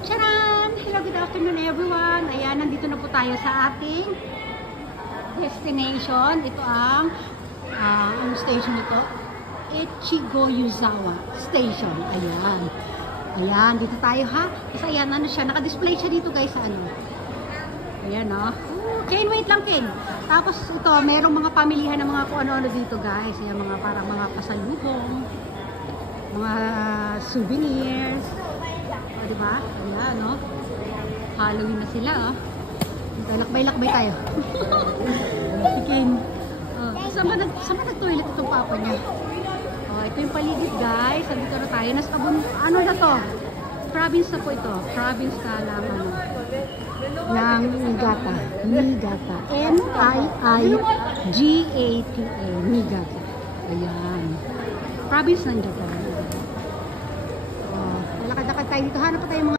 Charan! Hello, good afternoon everyone. Ayan, nandito na po tayo sa ating destination. Ito ang station ito. Echigo-Yuzawa Station. Ayan. Ayan, dito tayo ha. Kasi ayan, ano siya, naka-display siya dito guys sa ano. Ayan o. Ken, wait lang Ken. Tapos ito, merong mga pamilihan ng mga kung ano-ano dito guys. Ayan, mga parang mga pasalubong. Mga souvenirs. O, diba? Ayan, no? Halloween na sila, oh. Lakbay-lakbay tayo. Ken. Oh, saan ba nag-toilet itong papa niya? Oh, ito yung paligid, guys. Nandito na tayo. Ano na to? Province na po ito. Province ka lang, ano. Ng Niigata. Niigata. N-I-I-G-A-T-A. Niigata. Ayan. Province ng Japan. Oh, lakad-lakad tayo dito. Hanap pa tayo mga